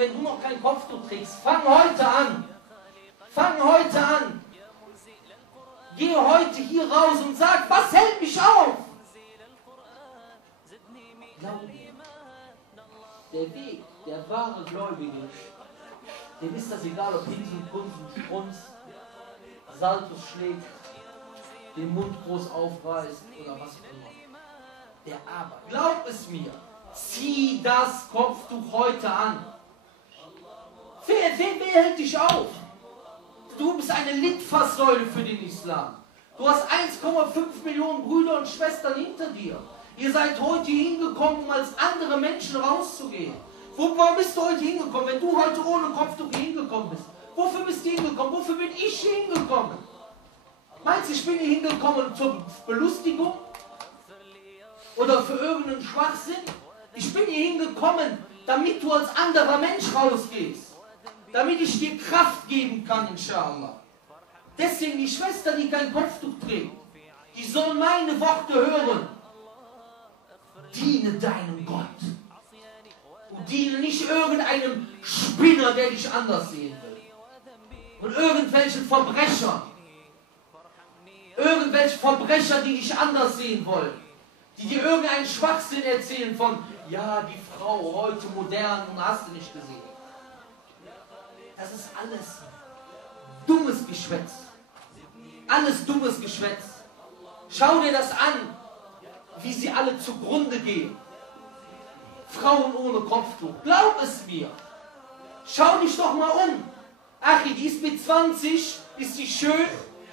wenn du noch kein Kopftuch trägst, fang heute an. Fang heute an. Gehe heute hier raus und sag, was hält mich auf? Glaub mir, der Weg, der wahre Gläubige, dem ist das egal, ob Hinsen, Kunsen, Strunz, Saltus schlägt, den Mund groß aufreißt oder was auch immer. Der aber, glaub es mir, zieh das Kopftuch heute an. Wer hält dich auf? Du bist eine Litfaßsäule für den Islam. Du hast 1,5 Millionen Brüder und Schwestern hinter dir. Ihr seid heute hingekommen, um als andere Menschen rauszugehen. Warum bist du heute hingekommen, wenn du heute ohne Kopftuch hingekommen bist? Wofür bist du hingekommen? Wofür bin ich hingekommen? Meinst du, ich bin hier hingekommen zur Belustigung? Oder für irgendeinen Schwachsinn? Ich bin hier hingekommen, damit du als anderer Mensch rausgehst. Damit ich dir Kraft geben kann, inshallah. Deswegen die Schwester, die kein Kopftuch trägt, die soll meine Worte hören. Diene deinem Gott. Und diene nicht irgendeinem Spinner, der dich anders sehen will. Und irgendwelchen Verbrechern. Irgendwelche Verbrecher, die dich anders sehen wollen. Die dir irgendeinen Schwachsinn erzählen von, ja, die Frau heute modern und hast du nicht gesehen. Das ist alles dummes Geschwätz. Alles dummes Geschwätz. Schau dir das an, wie sie alle zugrunde gehen. Frauen ohne Kopftuch. Glaub es mir. Schau dich doch mal um. Achi, die ist mit 20, ist sie schön.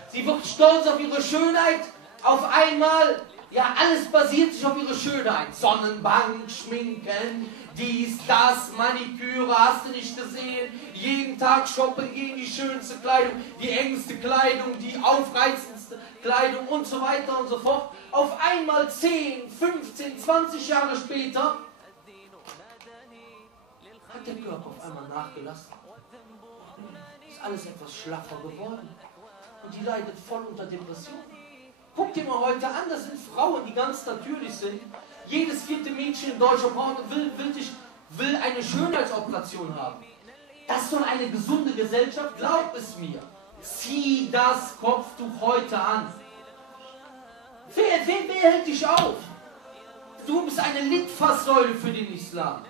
Sie wird stolz auf ihre Schönheit. Auf einmal, ja, alles basiert sich auf ihre Schönheit. Sonnenbank, Schminken, dies, das, Maniküre, hast du nicht gesehen. Jeden Tag shoppen gehen, die schönste Kleidung, die engste Kleidung, die aufreizendste Kleidung und so weiter und so fort. Auf einmal 10, 15, 20 Jahre später hat der Körper auf einmal nachgelassen. Ist alles etwas schlaffer geworden. Und die leidet voll unter Depression. Guck dir mal heute an, das sind Frauen, die ganz natürlich sind. Jedes 4. Mädchen in Deutschland will eine Schönheitsoperation haben. Das soll eine gesunde Gesellschaft, glaub es mir. Zieh das Kopftuch heute an. Wer hält dich auf? Du bist eine Litfaßsäule für den Islam.